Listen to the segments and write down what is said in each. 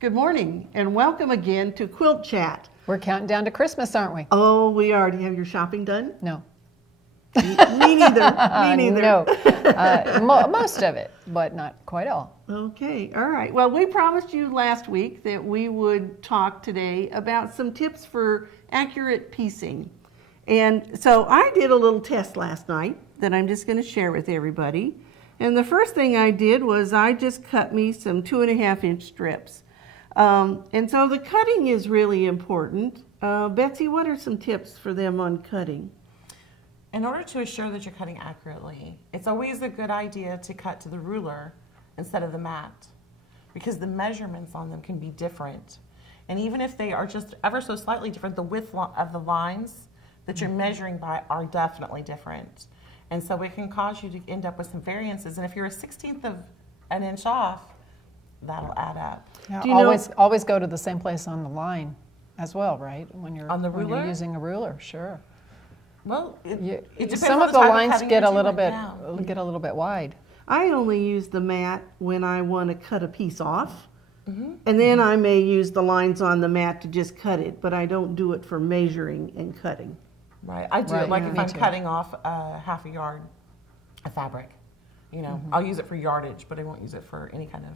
Good morning and welcome again to Quilt Chat. We're counting down to Christmas, aren't we? Oh, we are. Do you have your shopping done? No. Me neither. Me neither. No. Most of it, but not quite all. Okay. All right. Well, we promised you last week that we would talk today about some tips for accurate piecing. And so I did a little test last night that I'm just going to share with everybody. And the first thing I did was I just cut me some 2.5-inch strips. And so the cutting is really important. Betsy, what are some tips for them on cutting? In order to assure that you're cutting accurately, it's always a good idea to cut to the ruler instead of the mat, because the measurements on them can be different. And even if they are just ever so slightly different, the width of the lines that you're measuring by are definitely different. And so it can cause you to end up with some variances. And if you're a 1/16 of an inch off, that'll add up. Yeah, always go to the same place on the line as well, right? When you're on the ruler? When you're using a ruler, sure. Well, it depends some on of the lines get a little bit wide. I only use the mat when I want to cut a piece off. And then I may use the lines on the mat to just cut it, but I don't do it for measuring and cutting. Right, I do it like if I'm cutting off half a yard of fabric. You know, I'll use it for yardage, but I won't use it for any kind of,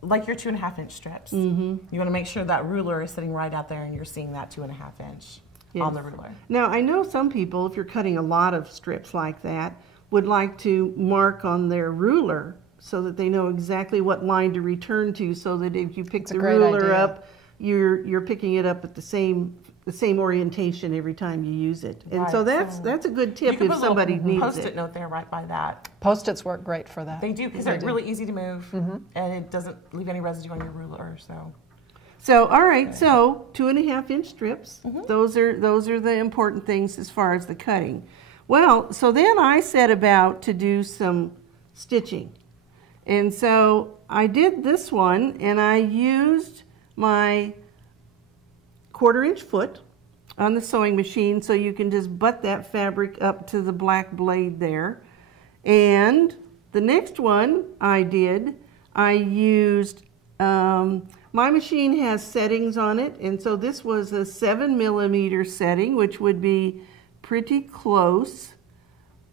like your 2.5-inch strips. You want to make sure that ruler is sitting right out there and you're seeing that 2.5-inch on the ruler. Now, I know some people, if you're cutting a lot of strips like that, would like to mark on their ruler so that they know exactly what line to return to, so that if you pick the ruler up, you're picking it up at the same orientation every time you use it. And so that's a good tip if somebody needs it. Post-it note there right by that. Post-its work great for that. They do, because they're really easy to move, and it doesn't leave any residue on your ruler. So all right, so 2.5-inch strips. Those are the important things as far as the cutting. Well, so then I set about to do some stitching. And so I did this one, and I used my 1/4-inch foot on the sewing machine, so you can just butt that fabric up to the black blade there. And the next one I used, my machine has settings on it, and so this was a 7mm setting, which would be pretty close.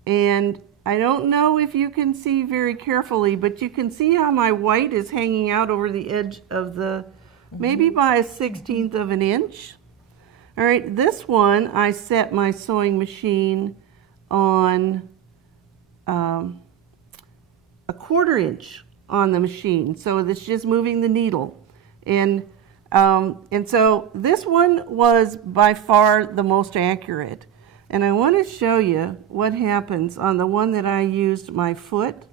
And I don't know if you can see very carefully, but you can see how my white is hanging out over the edge of the, maybe by a 1/16 of an inch. All right, this one I set my sewing machine on a 1/4-inch on the machine, so it's just moving the needle. And so this one was by far the most accurate. And I want to show you what happens on the one that I used my foot,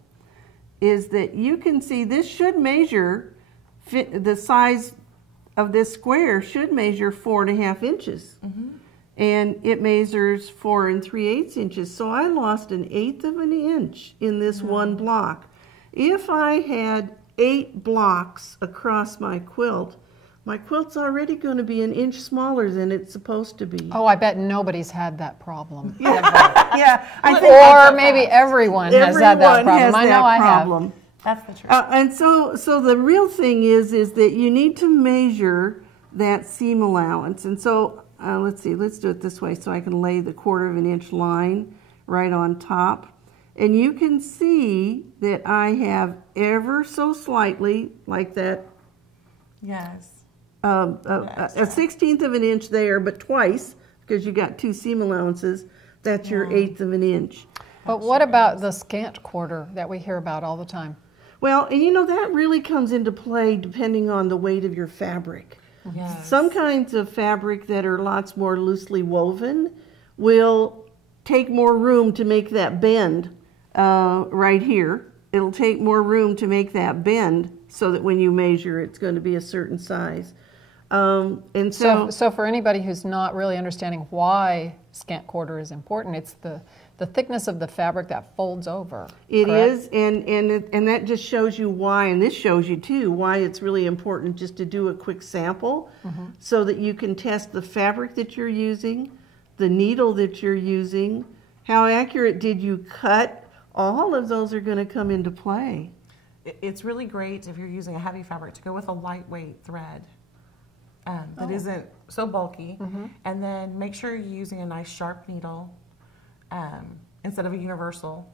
is that you can see this should measure, the size of this square should measure 4.5 inches. And it measures 4 3/8 inches. So I lost 1/8 of an inch in this one block. If I had 8 blocks across my quilt's already going to be 1 inch smaller than it's supposed to be. Oh, I bet nobody's had that problem. Yeah, or maybe everyone has had that problem. I know I have. That's the truth. And so the real thing is that you need to measure that seam allowance. And so let's see, let's do it this way so I can lay the 1/4 of an inch line right on top. And you can see that I have ever so slightly, like that, a 1/16 of an inch there, but twice, because you got 2 seam allowances, that's your 1/8 of an inch. But what about the scant quarter that we hear about all the time? Well, and you know, that really comes into play depending on the weight of your fabric. Some kinds of fabric that are lots more loosely woven will take more room to make that bend right here. It'll take more room to make that bend so that when you measure, it's going to be a certain size. And so for anybody who's not really understanding why scant quarter is important, it's the thickness of the fabric that folds over. It is, and that just shows you why, and this shows you too why it's really important just to do a quick sample so that you can test the fabric that you're using, the needle that you're using, how accurate did you cut. All of those are going to come into play. it's really great if you're using a heavy fabric to go with a lightweight thread that isn't so bulky. And then make sure you're using a nice sharp needle instead of a universal.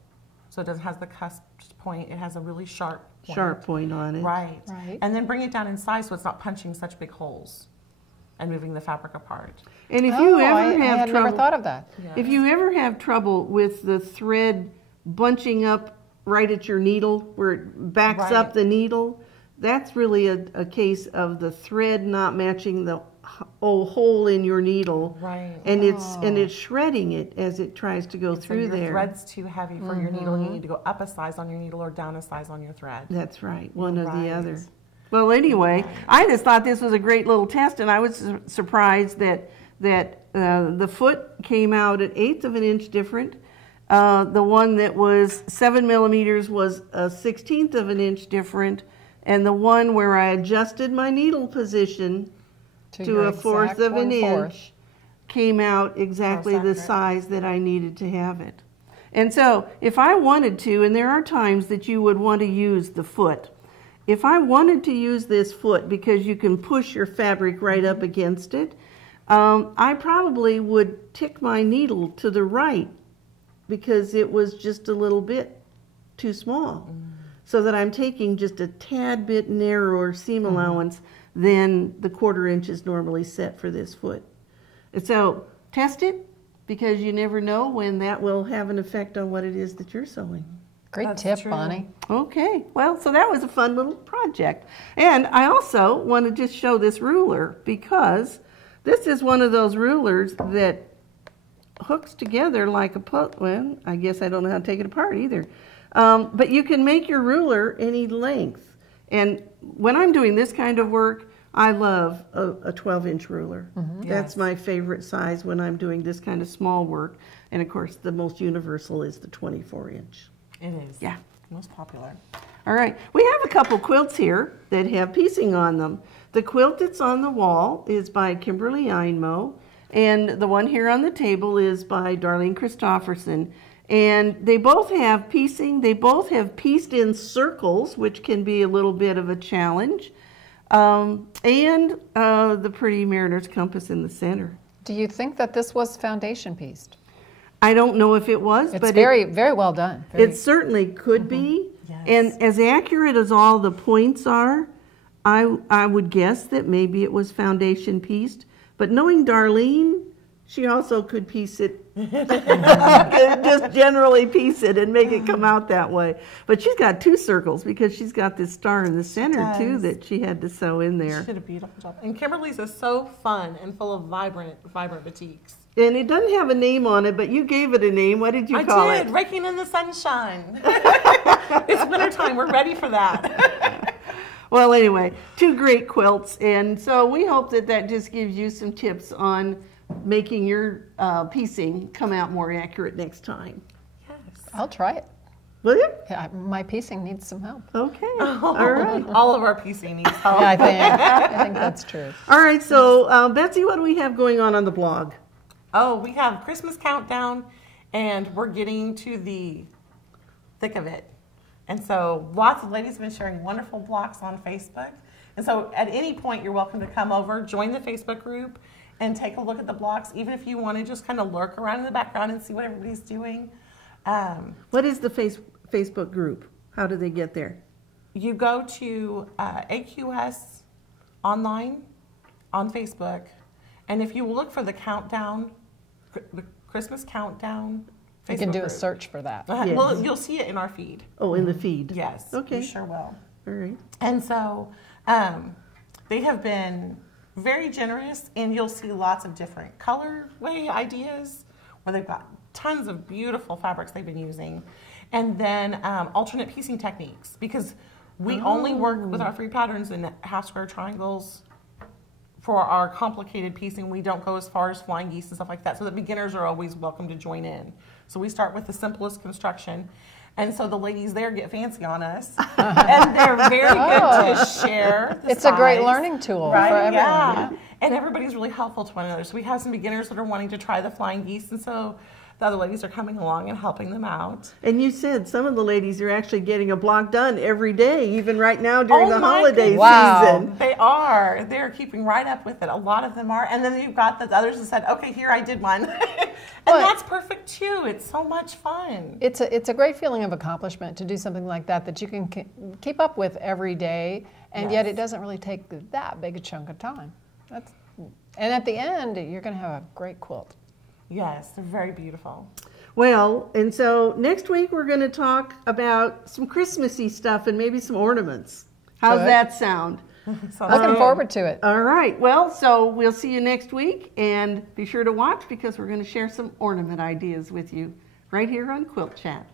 So it doesn't have the cusp point, it has a really sharp point. Sharp point on it. Right. And then bring it down in size so it's not punching such big holes and moving the fabric apart. And if you ever I have had trouble, never thought of that. if you ever have trouble with the thread bunching up right at your needle where it backs up the needle, that's really a case of the thread not matching the hole in your needle, and it's shredding it as it tries to go through your there. Thread's too heavy for your needle. You need to go up a size on your needle or down a size on your thread. That's right, one or the other. Well, anyway, I just thought this was a great little test, and I was surprised that the foot came out an 1/8 of an inch different. The one that was 7 millimeters was a 1/16 of an inch different, and the one where I adjusted my needle position to a 1/4 of an inch came out exactly the size that I needed to have it. And so if I wanted to, and there are times that you would want to use the foot, if I wanted to use this foot because you can push your fabric right up against it, I probably would tick my needle to the right because it was just a little bit too small. So that I'm taking just a tad bit narrower seam allowance than the 1/4 inch is normally set for this foot. And so test it, because you never know when that will have an effect on what it is that you're sewing. Great tip, Bonnie. Okay, well, so that was a fun little project. And I also want to just show this ruler, because this is one of those rulers that hooks together like a well, I guess I don't know how to take it apart either. But you can make your ruler any length. And when I'm doing this kind of work, I love a 12-inch ruler. That's my favorite size when I'm doing this kind of small work. And of course, the most universal is the 24-inch. It is. Yeah. Most popular. All right. We have a couple quilts here that have piecing on them. The quilt that's on the wall is by Kimberly Einmo, and the one here on the table is by Darlene Christopherson. And they both have piecing. They both have pieced in circles, which can be a little bit of a challenge. And the pretty mariner's compass in the center. Do you think that this was foundation pieced? I don't know if it was, It's but very well done. it certainly could be. Yes. And as accurate as all the points are, I would guess that maybe it was foundation pieced. But knowing Darlene, she also could piece it, just generally piece it and make it come out that way. But she's got 2 circles because she's got this star in the center too that she had to sew in there. She did a beautiful job. And Kimberly's is so fun and full of vibrant batiks. And it doesn't have a name on it, but you gave it a name. What did you call it? I did. Raking in the Sunshine. It's wintertime. We're ready for that. Well, anyway, 2 great quilts. And so we hope that that just gives you some tips on making your piecing come out more accurate next time. Yes. I'll try it. Will you? Yeah, my piecing needs some help. Okay. All right. All of our piecing needs help. Yeah, I think that's true. All right. So, Betsy, what do we have going on the blog? Oh, we have Christmas Countdown, and we're getting to the thick of it. And so lots of ladies have been sharing wonderful blocks on Facebook. And so at any point, you're welcome to come over, join the Facebook group, and take a look at the blocks, even if you want to just kind of lurk around in the background and see what everybody's doing. What is the Facebook group? How do they get there? You go to AQS online on Facebook, and if you look for the countdown, the Christmas Countdown Facebook You can do group. a search for that. Yes. Well, you'll see it in our feed. Oh, in the feed. Yes, Okay. you sure will. All right. And so they have been very generous, and you'll see lots of different colorway ideas where they've got tons of beautiful fabrics they've been using. And then alternate piecing techniques, because we only work with our 3 patterns in half square triangles for our complicated piecing. We don't go as far as flying geese and stuff like that, so the beginners are always welcome to join in. So we start with the simplest construction. And so the ladies there get fancy on us, and they're very good to share the It's a great size, learning tool right? for everyone. Yeah. And everybody's really helpful to one another. So we have some beginners that are wanting to try the flying geese, and so the other ladies are coming along and helping them out. And you said some of the ladies are actually getting a block done every day, even right now during the holiday goodness. Wow. season. They are. They're keeping right up with it. A lot of them are. And then you've got the others that said, okay, here, I did one. And that's perfect too. It's so much fun. It's a great feeling of accomplishment to do something like that you can keep up with every day, and yet it doesn't really take that big a chunk of time. And at the end, you're going to have a great quilt. Yes, they're very beautiful. Well, and so next week we're going to talk about some Christmassy stuff and maybe some ornaments. How's that sound? Looking forward to it. All right. Well, so we'll see you next week, and be sure to watch because we're going to share some ornament ideas with you right here on Quilt Chat.